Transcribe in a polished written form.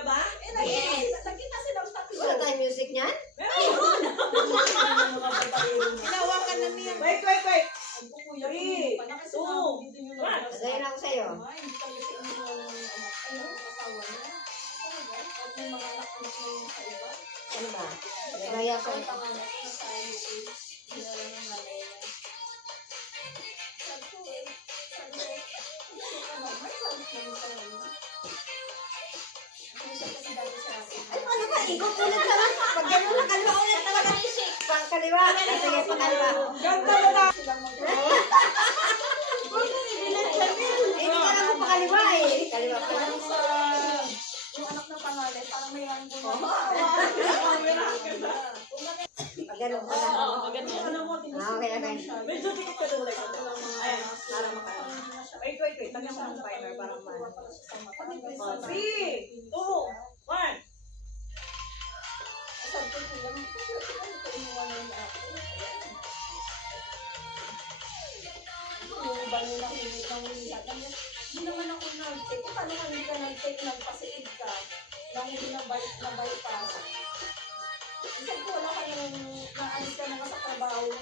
na ba? Yes. Nakita silang tatlo. Wala tayong music niyan? Meron! Hinawakan na niya. Wait. Kuya, 3, pa na kasi 2, dito yung nabasa. Nadayin ako sa'yo. Hindi talaga sa inyo yung asawa niya. At may mga anak-anak na yung sa iba. Ano ba? Nagaya ko. Ang pangalan ko na sa iyo, dinala ng nanay niya. Sabi ko, naman, sabi ko naman sa iyo. Ano siya kasi dati sa akin. Ay, paano ba? Ikot ulit naman. Pag gano'n na kaliwa ulit talaga. Pang kaliwa. Sige, pang kaliwa. Ganda mo na! Silang mag- Eh, hindi ka naman pang kaliwa eh. Kaliwa pa lang. Parang sa yung anak ng pangalan, parang may ranggo na. Pag gano'n pa lang. Alam mo, Okay. Medyo tikit ka doon. Ayan, para makaano. Wait. Tagyan ko ng timer para ma... 3, 2, 1. Sabi ko, kuya, ano ko inuwan na yung ako? Yung iba nila hindi hindi naman ako nag-take. Paano ka hindi ka nag-take, nagpasiid ka? Nang hindi na bypass. Sabi ko, wala ka nang naalis ka na sa trabaho mo.